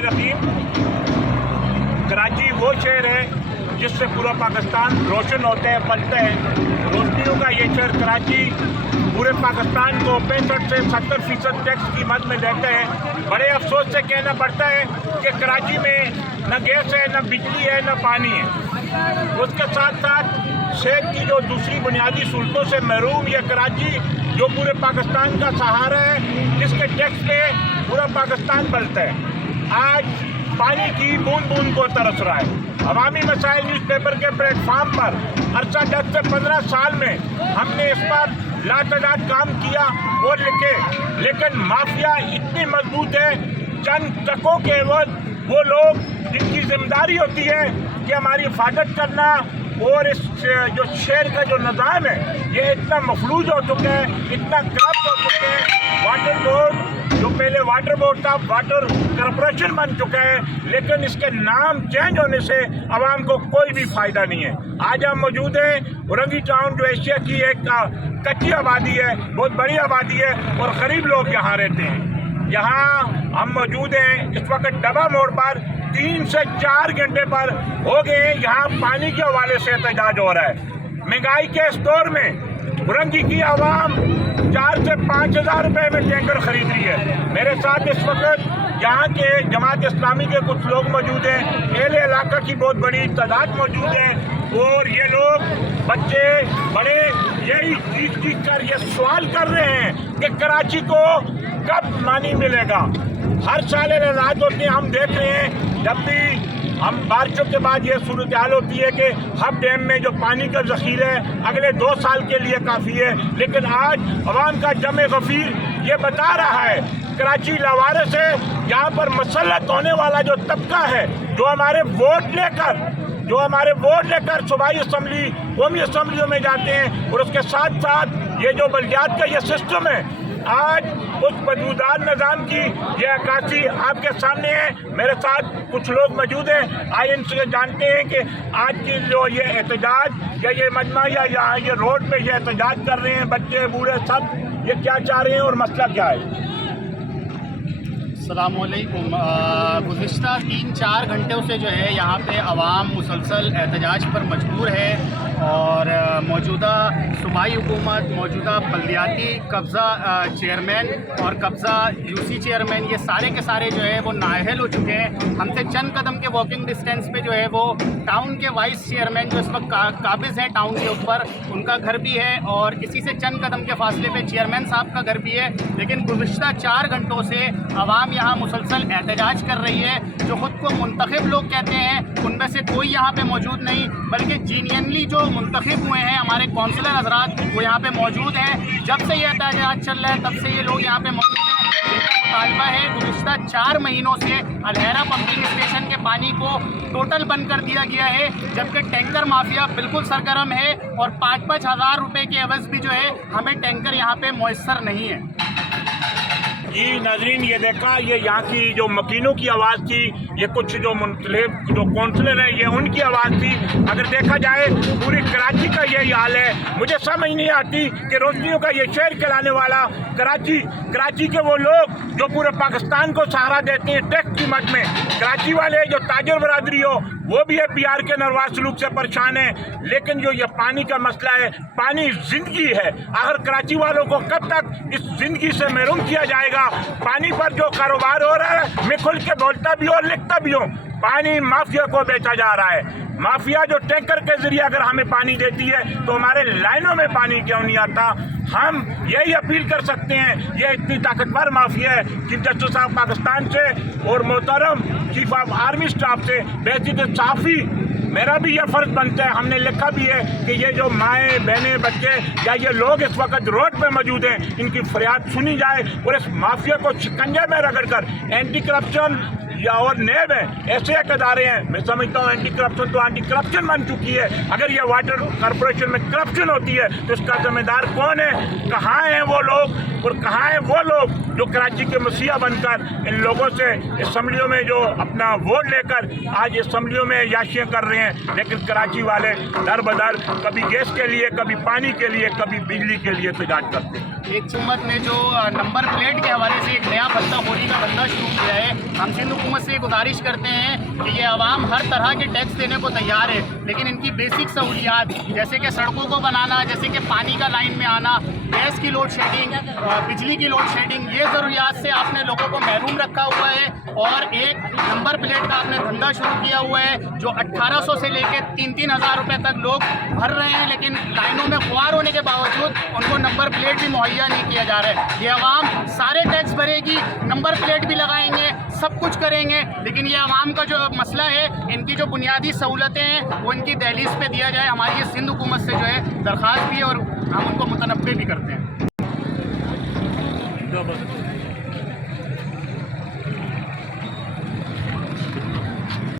रहीम। कराची वो शहर है जिससे पूरा पाकिस्तान रोशन होते हैं, पलते हैं। रोशनियों का ये शहर कराची पूरे पाकिस्तान को 65 से 70% टैक्स की मद में देते हैं। बड़े अफसोस से कहना पड़ता है कि कराची में न गैस है, न बिजली है, न पानी है। उसके साथ साथ सेहत की जो दूसरी बुनियादी सहूलतों से महरूम ये कराची जो पूरे पाकिस्तान का सहारा है, जिसके टैक्स पे पूरा पाकिस्तान पलता है, आज पानी की बूंद बूंद को तरस रहा है। अवामी मसाइल न्यूज़पेपर के प्लेटफार्म पर अरसा 10 से 15 साल में हमने इस पर लातदाद काम किया और लिखे, लेकिन माफिया इतनी मजबूत है, चंद ट्रकों के एवज वो लोग जिनकी जिम्मेदारी होती है कि हमारी हिफाजत करना, और इस जो शहर का जो निज़ाम है ये इतना मफलूज हो चुका है, इतना करप्ट हो चुका है। वाटर बोर्ड जो पहले वाटर बोर्ड था, वाटर कॉरपोरेशन बन चुका है, लेकिन इसके नाम चेंज होने से आवाम को कोई भी फ़ायदा नहीं है। आज हम मौजूद हैं औरंगी टाउन, जो एशिया की एक कच्ची आबादी है, बहुत बड़ी आबादी है और गरीब लोग यहाँ रहते हैं। यहाँ हम मौजूद हैं इस वक्त डबा मोड़ पर 3 से 4 घंटे पर हो गए। यहाँ पानी के हवाले से एहतजाज हो रहा है। महंगाई के इस दौर में औरंगी की आवाम 4 से 5 हज़ार रुपये में टैंकर खरीद रही है। मेरे साथ इस वक्त यहाँ के जमात इस्लामी के कुछ लोग मौजूद हैं, अहले इलाका की बहुत बड़ी तादाद मौजूद है, और ये लोग बच्चे बड़े यही चीख कर ये सवाल कर रहे हैं कि कराची को कब पानी मिलेगा। हर साल एलान होते हैं, हम देख रहे हैं जब भी हम बारिशों के बाद ये सूरत हाल होती है कि हब डैम में जो पानी का ज़ख़ीरा है अगले 2 साल के लिए काफ़ी है, लेकिन आज अवाम का जमे गफीर ये बता रहा है कराची लावारिस है। यहाँ पर मसलत होने वाला जो तबका है, जो हमारे वोट लेकर सूबाई असम्बली, कौमी असम्बलियों में जाते हैं, और उसके साथ साथ ये जो बल्दियात का ये सिस्टम है, आज उस मौजूदा निज़ाम की ये अक्कासी आपके सामने है। मेरे साथ कुछ लोग मौजूद हैं, आइए इनसे जानते हैं कि आज की जो ये एहतजाज या ये मजमा या यहाँ ये रोड पे ये एहतजाज कर रहे हैं, बच्चे बूढ़े सब, ये क्या चाह रहे हैं और मसला क्या है। अस्सलामुअलैकुम। गुज़िश्ता 3-4 घंटों से जो है यहाँ पे आवाम मुसलसल एहतजाज पर मजबूर है, और मौजूदा सूबाई हुकूमत, मौजूदा बल्दियाती कब्ज़ा चेयरमैन और कब्ज़ा यूसी चेयरमैन, ये सारे के सारे जो है वो नाअहल हो चुके हैं। हमसे चंद कदम के वॉकिंग डिस्टेंस पे जो है वो टाउन के वाइस चेयरमैन जो इस वक्त काबिज़ हैं टाउन के ऊपर, उनका घर भी है, और इसी से चंद कदम के फासले पे चेयरमैन साहब का घर भी है। लेकिन गुज़िश्ता 4 घंटों से आवाम यहाँ मुसलसल एहतजाज कर रही है। जो ख़ुद को मुंतखब लोग कहते हैं उनमें से कोई यहाँ पे मौजूद नहीं, बल्कि जीनियनली जो मुंतखब हुए हैं हमारे कौंसलर हजरात वो यहाँ पे मौजूद हैं। जब से ये एहतजाज चल रहा है तब से ये लोग यहाँ पे मौजूद हैं। इनका मुतालबा है गुज़िश्ता 4 महीनों से अलहरा पंपिंग स्टेशन के पानी को टोटल बंद कर दिया गया है, जबकि टैंकर माफिया बिल्कुल सरगर्म है, और 5-5 हज़ार रुपये के एवज़ भी जो है हमें टैंकर यहाँ पे मुयस्सर नहीं है। जी नाज़रीन, ये देखा, ये यहाँ की जो मकीनों की आवाज़ थी, ये कुछ जो मुंतखब जो कौंसलर हैं ये उनकी आवाज़ थी। अगर देखा जाए पूरी कराची का यही हाल है। मुझे समझ नहीं आती कि रोशनियों का ये शहर चलाने वाला कराची के वो लोग जो पूरे पाकिस्तान को सहारा देते हैं टैक्स की मद में, कराची वाले जो ताजर बरादरी हो वो भी PR के नरवा सलूक से परेशान है। लेकिन जो ये पानी का मसला है, पानी ज़िंदगी है, आखिर कराची वालों को कब तक इस ज़िंदगी से महरूम किया जाएगा। पानी पर जो कारोबार हो रहा है, मैं खुल के बोलता भी हूँ, लिखता भी हूँ, पानी माफिया को बेचा जा रहा है। माफिया जो टैंकर के जरिए अगर हमें पानी देती है तो हमारे लाइनों में पानी क्यों नहीं आता। हम यही अपील कर सकते हैं, ये इतनी ताकतवर माफिया है चीफ जस्टिस साहब पाकिस्तान से और मोहतरम चीफ ऑफ आर्मी स्टाफ से बेहद साफ़ी मेरा भी ये फ़र्ज बनता है, हमने लिखा भी है कि ये जो माएँ बहनें बच्चे या ये लोग इस वक्त रोड पे मौजूद हैं, इनकी फरियाद सुनी जाए और इस माफिया को शिकंजे में रगड़कर एंटी करप्शन या और नेब है ऐसे एक अदारे हैं। मैं समझता हूँ एंटी करप्शन तो एंटी करप्शन बन चुकी है। अगर ये वाटर कॉरपोरेशन में करप्शन होती है तो इसका जिम्मेदार कौन है, कहाँ हैं वो लोग और कहाँ हैं वो लोग जो कराची के मसीहा बनकर इन लोगों से असम्बलियों में जो अपना वोट लेकर आज असम्बलियों में याशियाँ कर रहे हैं। लेकिन कराची वाले दर बदर कभी गैस के लिए, कभी पानी के लिए, कभी बिजली के लिए एहतजाज करते हैं। ایک حکومت نے جو نمبر پلیٹ کے حوالے سے ایک نیا بندہ خوری کا دھندا شروع کیا ہے. ہم سندھ حکومت سے گزارش کرتے ہیں کہ یہ عوام ہر طرح کے ٹیکس دینے کو تیار ہے، لیکن ان کی بیسک سہولیات جیسے کہ سڑکوں کو بنانا، جیسے کہ پانی کا لائن میں آنا، گیس کی لوڈ شیڈنگ، بجلی کی لوڈ شیڈنگ، یہ ضروریات سے آپ نے لوگوں کو محروم رکھا ہوا ہے. اور ایک نمبر پلیٹ کا آپ نے دھندا شروع کیا ہوا ہے جو 1800 سے لے کے 3,000 روپے تک لوگ بھر رہے ہیں، لیکن لائنوں میں خوار ہونے کے باوجود ان کو نمبر پلیٹ بھی مہیا نہیں کیا جا رہا ہے. یہ عوام سارے ٹیکس بھرے گی، نمبر پلیٹ بھی لگائیں گے، سب کچھ کریں گے، لیکن یہ عوام کا جو مسئلہ ہے، ان کی جو بنیادی سہولتیں ہیں وہ ان کی دہلیز پہ دیا جائے. ہماری یہ سندھ حکومت سے جو ہے درخواست بھی ہے اور ہم ان کو متنبع بھی کرتے ہیں.